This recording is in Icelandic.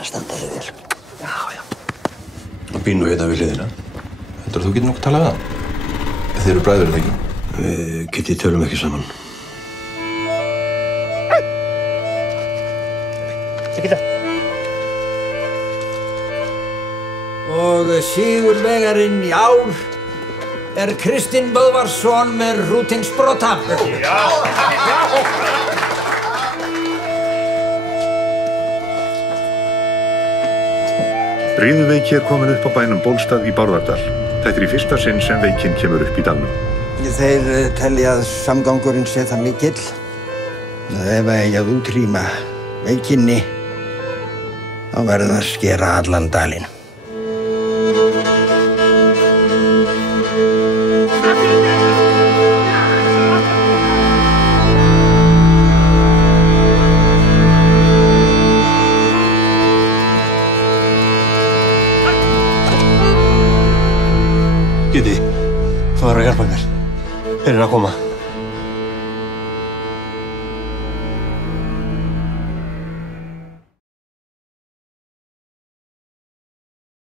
eftir að standa þig vel. Já, já. Og býr nú hérna við hliðina. Heldur þú getur nokkuð talað við hann? Þið eru bræður, eða ekki? Við Kitty tölum ekki saman. Og sigurvegarinn í ár er Kristinn Böðvarsson með Hrútingsbrota. Riðuveiki er komin upp á bænum Bólstað í Bárðardal. Þetta er í fyrsta sinn sem veikin kemur upp í dalnum. Þeir telja að samgangurinn sé það mikill. Ef eigi að útrýma veikinni, þá verður það að skera allan dalinn. Kitty, þú verður að hjálpa mér. Þeir eru að koma.